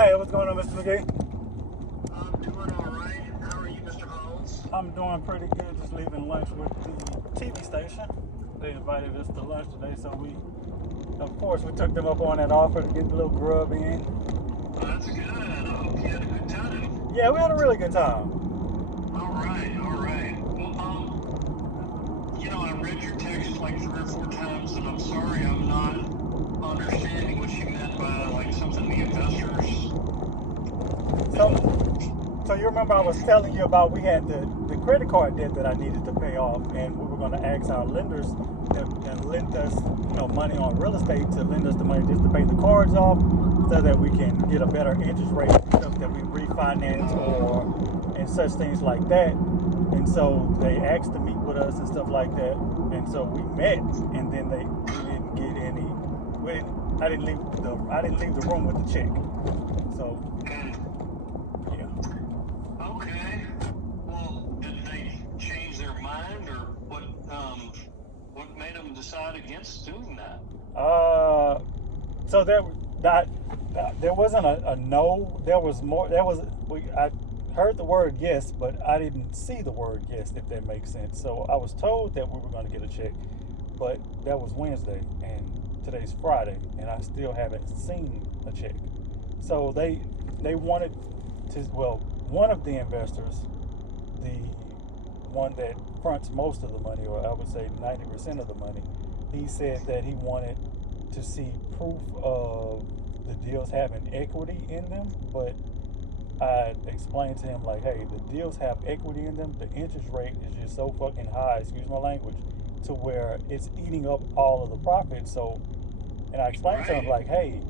Hey, what's going on, Mr. McGee? I'm doing all right. How are you, Mr. Hollins? I'm doing pretty good. Just leaving lunch with the TV station. They invited us to lunch today, so of course, we took them up on that offer to get a little grub in. Well, that's good. I hope you had a good time. Yeah, we had a really good time. All right, all right. Well, I read your text like 3 or 4 times, and I'm sorry I'm not understanding what you meant by like something the investors. So you remember I was telling you about we had the credit card debt that I needed to pay off, and we were going to ask our lenders that lend us money on real estate to lend us the money just to pay the cards off, so that we can get a better interest rate for stuff that we refinance and such things like that. And so they asked to meet with us and stuff like that, and so we met, and then we didn't get any. I didn't leave the room with the check. So. Okay. Well, did they change their mind, or what made them decide against doing that? So there wasn't a no. There was more. I heard the word yes, but I didn't see the word yes, if that makes sense. So I was told that we were going to get a check, but that was Wednesday, and today's Friday, and I still haven't seen a check. So they wanted to. Well, one of the investors, the one that fronts most of the money, or I would say 90% of the money, he said that he wanted to see proof of the deals having equity in them. But I explained to him, like, hey, the deals have equity in them. The interest rate is just so fucking high, excuse my language, to where it's eating up all of the profits. So, and I explained to him, like, hey,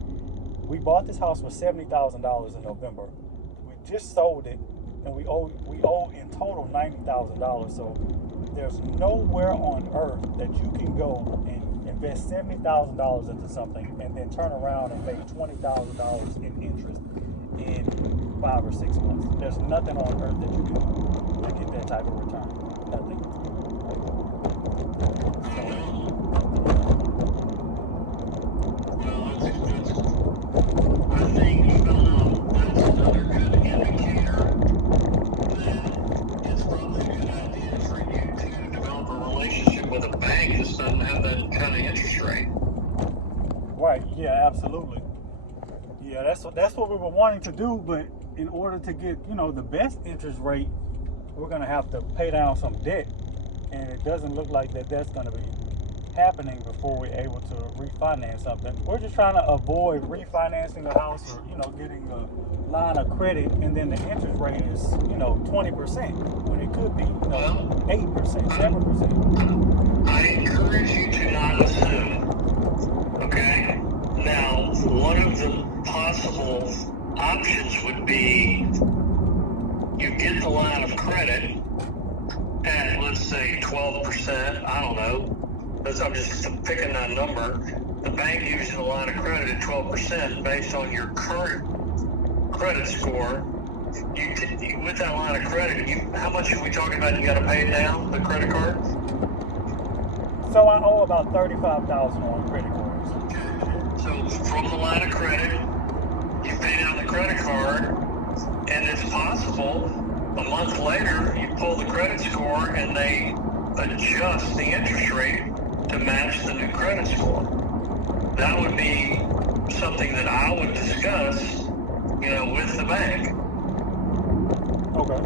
we bought this house for $70,000 in November. We just sold it, and we owe in total $90,000. So there's nowhere on earth that you can go and invest $70,000 into something and then turn around and make $20,000 in interest in 5 or 6 months. There's nothing on earth that you can do to get that type of return. Nothing. I think that's another good indicator that it's probably a good idea for you to develop a relationship with a bank that doesn't have that kind of interest rate. Right. Yeah. Absolutely. Yeah. That's what we were wanting to do, but in order to get the best interest rate, we're gonna have to pay down some debt, and it doesn't look like that's gonna be happening before we're able to refinance something. We're just trying to avoid refinancing the house, or getting a line of credit, and then the interest rate is 20% when it could be 8%, 7%. I encourage you to not assume. Okay. Now, one of the possible options would be you get the line of credit at, let's say, 12%. I don't know. I'm just picking that number. The bank uses a line of credit at 12% based on your current credit score. With that line of credit, how much are we talking about? You got to pay down the credit card. So I owe about $35,000 on credit cards. So from the line of credit, you pay down the credit card, and it's possible a month later you pull the credit score and they adjust the interest rate to match the new credit score. That would be something that I would discuss, with the bank. Okay.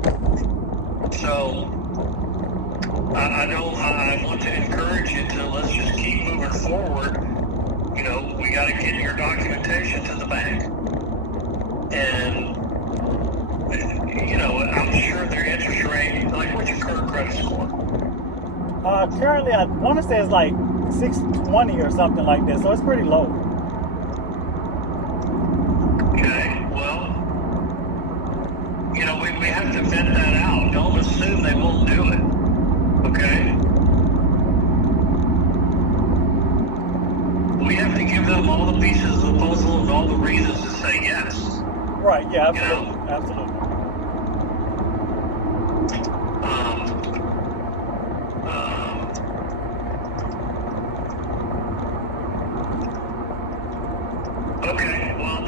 So I want to encourage you to, let's just keep moving forward. We got to get your documentation to the bank. And, I'm sure their interest rate, like, what's your current credit score? Currently, I want to say it's like 620 or something like that, so it's pretty low. Okay, well, we have to vet that out. Don't assume they won't do it, okay? We have to give them all the pieces of the puzzle and all the reasons to say yes. Right, yeah, absolutely. Absolutely. Okay, well,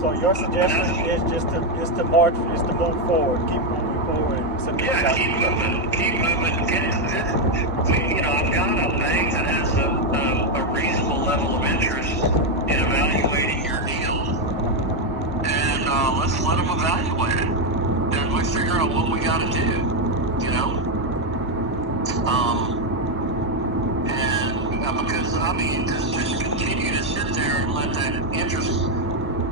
So your suggestion is just to march, just to move forward, keep moving forward, and submit Yeah, keep moving. I've got a bank that has a reasonable level of interest in evaluating your deal, and let's let them evaluate it, and we figure out what we got to do. Because just continue to sit there and let that interest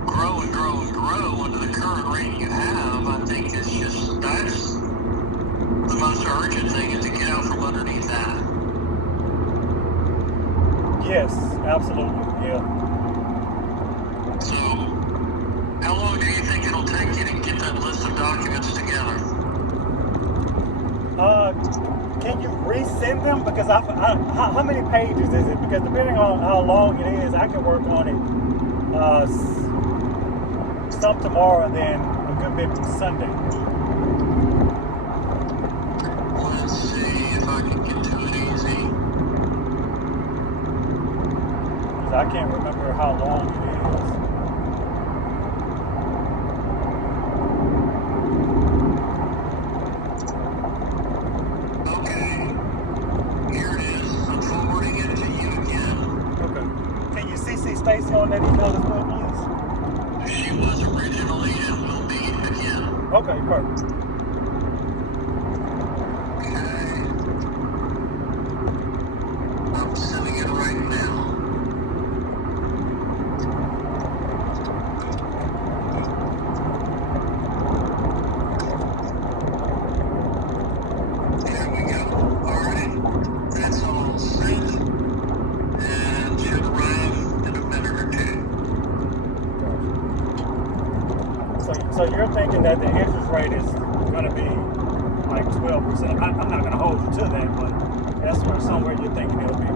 grow and grow and grow under the current rate you have, I think that's the most urgent thing, is to get out from underneath that. Yes, absolutely, yeah. So, how long do you think it'll take you to get that list of documents together? Can you resend them? Because how many pages is it? Because depending on how long it is, I can work on it some tomorrow and then a good bit Sunday. Let's see if I can get to it easy. Because I can't remember how long it is. Stacy on that email as well, please? She was originally and will be again. Okay, perfect. Okay. I'm sending it right now. There we go. All right. That's all sent. And should arrive in a minute or two. So you're thinking that the interest rate is going to be like 12%. I'm not going to hold you to that, but that's where somewhere you're thinking it'll be.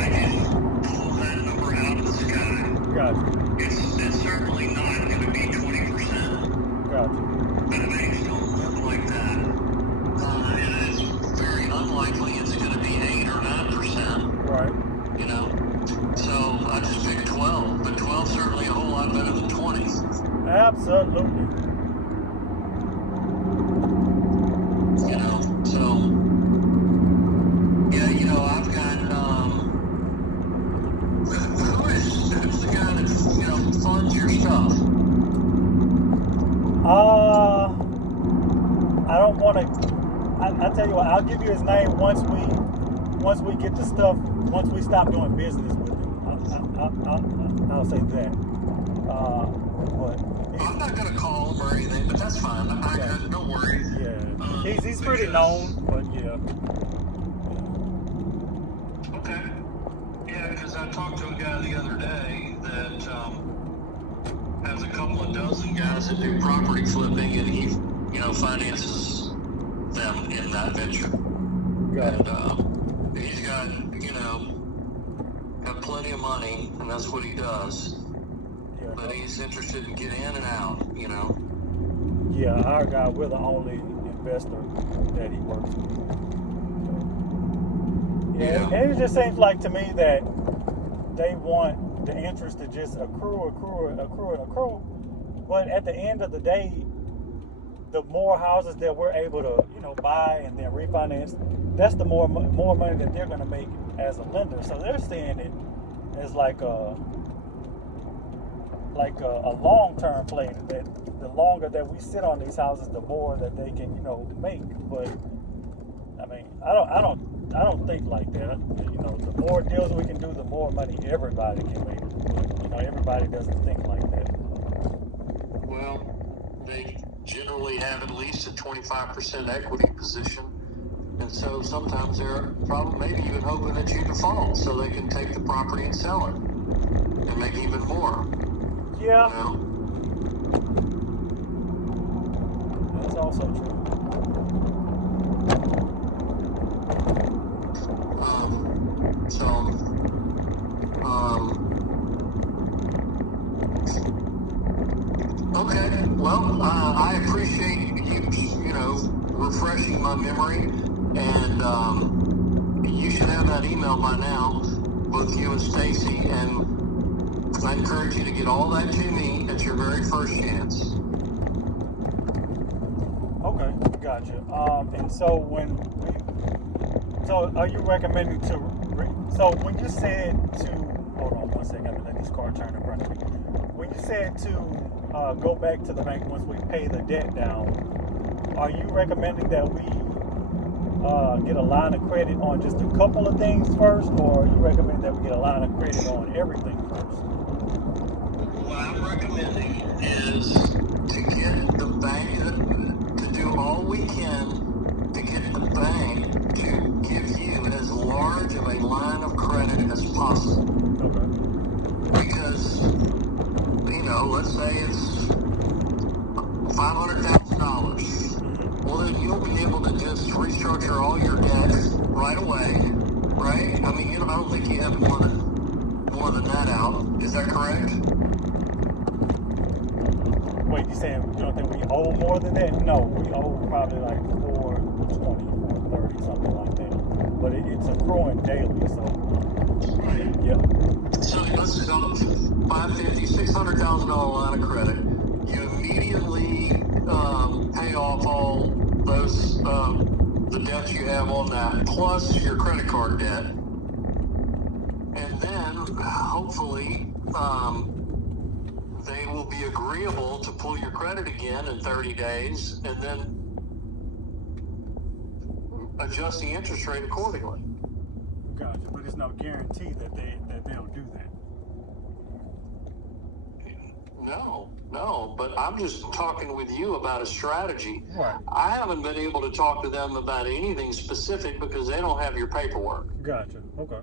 I just pulled that number out of the sky. Gotcha. It's certainly not going to be 20%. Gotcha. But banks don't work like that. It is very unlikely it's going to be 8 or 9%. Right. So I just picked 12, but 12 certainly a whole lot better than 20. Absolutely. I've got, who's the guy that, funds your stuff? I don't want to, I tell you what, I'll give you his name once we get the stuff, once we stop doing business with him. I'll say that. But I'm not going to call him or anything, but that's fine. No worries. Yeah. He's pretty known, but yeah. Okay. Yeah, because I talked to a guy the other day that has a couple of dozen guys that do property flipping, and he, finances them in that venture. And he's got, got plenty of money, and that's what he does. Yeah. But he's interested in getting in and out, Yeah, our guy, we're the only investor that he works with. Yeah. And it just seems like to me that they want the interest to just accrue. But at the end of the day, the more houses that we're able to, buy and then refinance, that's the more money that they're going to make as a lender. So they're seeing it as like a long-term play. That the longer that we sit on these houses, the more that they can, make. But I mean, I don't think like that. The more deals we can do, the more money everybody can make. But, everybody doesn't think like that. Well, they generally have at least a 25% equity position. And so sometimes they're maybe even hoping that you default so they can take the property and sell it and make even more. Yeah. That's also true. Okay. Well, I appreciate you, refreshing my memory, and you should have that email by now, both you and Stacy, and I encourage you to get all that to me at your very first chance. Okay, gotcha. And so so are you recommending so when you said to, hold on one second, I'm gonna let this car turn in front of me. When you said to go back to the bank once we pay the debt down, are you recommending that we get a line of credit on just a couple of things first, or you recommend that we get a line of credit on everything first? What I'm recommending is to get the bank, to do all we can to get the bank to give you as large of a line of credit as possible. Okay. Because, let's say it's $500,000. Well, then you'll be able to just restructure all your debt right away, right? I mean, I don't think you have more than that out. Is that correct? Wait, you saying you don't think we owe more than that? No, we owe probably like 420, 430, something like that. But it's accruing daily, so yeah. So let's go $550,000, $600,000 line of credit. You immediately pay off all those the debts you have on that, plus your credit card debt, and then hopefully they will be agreeable to pull your credit again in 30 days, and then adjust the interest rate accordingly. Gotcha, but there's no guarantee that they'll do that. No, but I'm just talking with you about a strategy. Right. I haven't been able to talk to them about anything specific because they don't have your paperwork. Gotcha. Okay.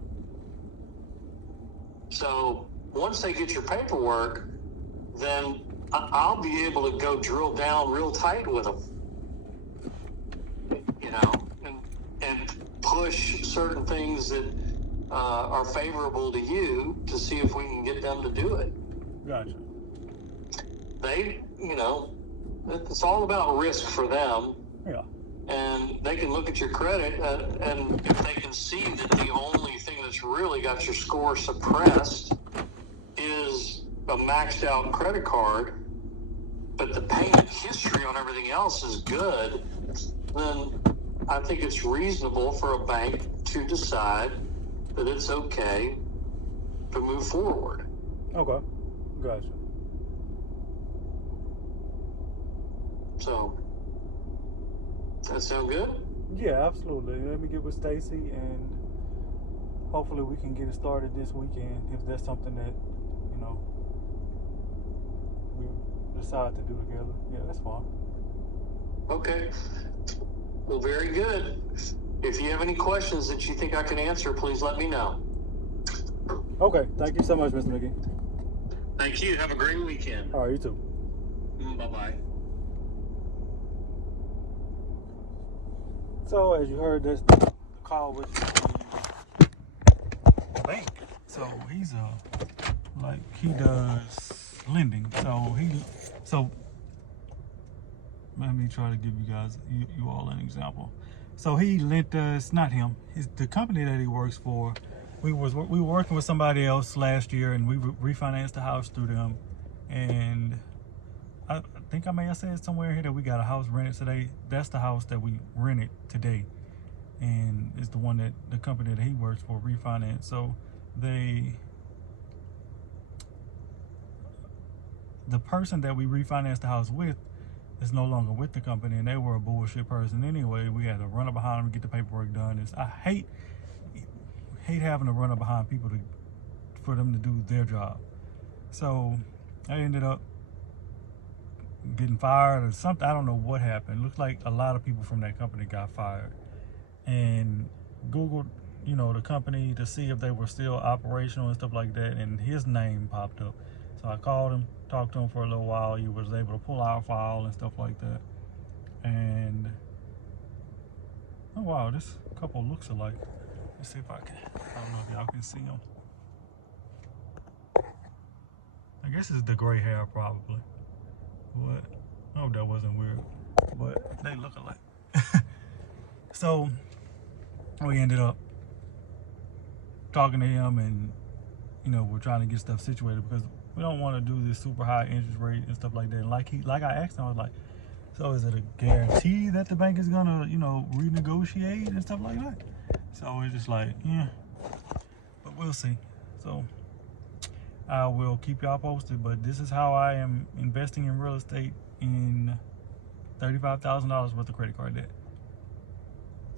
So once they get your paperwork, then I'll be able to go drill down real tight with them, and push certain things that are favorable to you to see if we can get them to do it. Gotcha. It's all about risk for them. Yeah. And they can look at your credit, and if they can see that the only thing that's really got your score suppressed is a maxed out credit card, but the payment history on everything else is good, then I think it's reasonable for a bank to decide that it's okay to move forward. Okay. Gotcha. So, does that sound good? Yeah, absolutely. Let me get with Stacy, and hopefully we can get it started this weekend if that's something that, we decide to do together. Yeah, that's fine. Okay. Well, very good. If you have any questions that you think I can answer, please let me know. Okay. Thank you so much, Mr. McGee. Thank you. Have a great weekend. All right, you too. Bye-bye. So, as you heard, that's the call with the bank. So, he's he does lending. So let me try to give you guys, you all an example. So he lent us, not him, the company that he works for. We were working with somebody else last year, and we refinanced the house through them. And I think I may have said somewhere here that we got a house rented today. That's the house that we rented today, and it's the one that the company that he works for refinanced. So the person that we refinanced the house with is no longer with the company, and they were a bullshit person anyway. We had to run up behind them and get the paperwork done. I hate having to run up behind people for them to do their job. So I ended up getting fired or something. I don't know what happened. Looks like a lot of people from that company got fired. And Googled, the company to see if they were still operational and stuff like that, and his name popped up. So I called him, talked to him for a little while. He was able to pull our file and stuff like that. And oh wow, this couple looks alike. Let's see if I don't know if y'all can see them. I guess it's the gray hair probably. But I hope that wasn't weird. But they look alike. So we ended up talking to him, and you know, we're trying to get stuff situated because we don't want to do this super high interest rate and stuff like that. And like I asked him, I was like, so is it a guarantee that the bank is gonna, you know, renegotiate and stuff like that? So it's just like, yeah, but we'll see. So I will keep y'all posted, but this is how I am investing in real estate in $35,000 worth of credit card debt.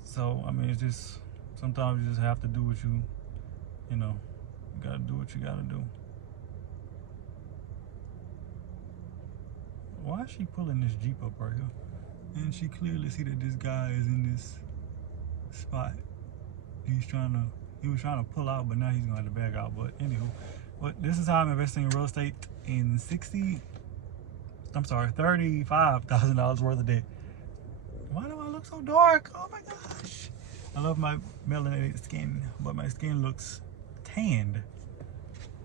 So, I mean, it's just, sometimes you just have to do what you know, you gotta do what you gotta do. Why is she pulling this Jeep up right here? And she clearly see that this guy is in this spot. He was trying to pull out, but now he's gonna have to back out. But anywho, but this is how I'm investing in real estate in $35,000 worth of debt. Why do I look so dark? Oh my gosh. I love my melanated skin, but my skin looks tanned.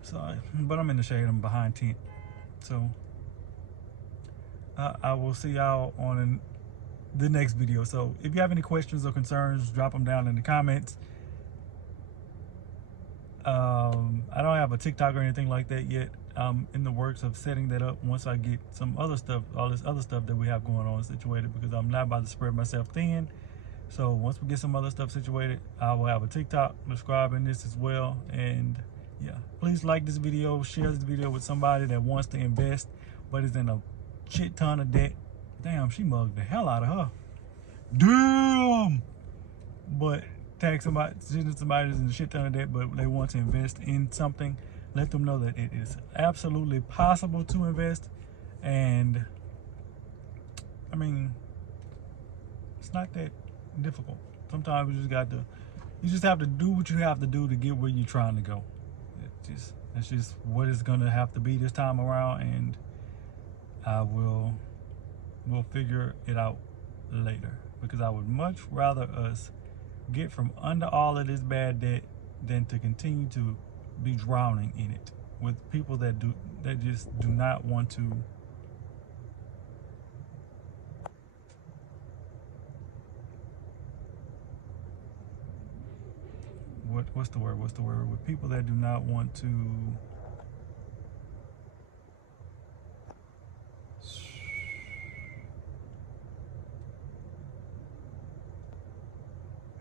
So, but I'm in the shade, I'm behind tint. So, I will see y'all on the next video. So, if you have any questions or concerns, drop them down in the comments. I don't have a TikTok or anything like that yet. I'm in the works of setting that up once I get some other stuff, all this other stuff that we have going on situated, because I'm not about to spread myself thin. So once we get some other stuff situated, I will have a TikTok, subscribe in this as well. And yeah, please like this video, share this video with somebody that wants to invest but is in a shit ton of debt. Damn, she mugged the hell out of her. Damn! But tag somebody that's in a shit ton of debt, but they want to invest in something. Let them know that it is absolutely possible to invest. And I mean, it's not that difficult. Sometimes you just have to do what you have to do to get where you're trying to go. That's just what it's gonna have to be this time around, and we'll figure it out later, because I would much rather us get from under all of this bad debt than to continue to be drowning in it with people that just do not want to what's the word with people that do not want to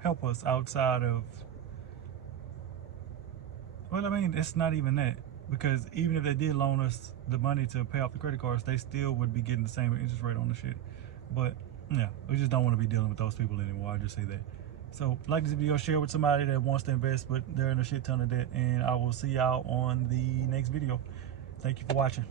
help us outside of, well, I mean, it's not even that, because even if they did loan us the money to pay off the credit cards, they still would be getting the same interest rate on the shit. But yeah, we just don't want to be dealing with those people anymore. I just say that. So like this video, share with somebody that wants to invest but they're in a shit ton of debt, and I will see y'all on the next video. Thank you for watching.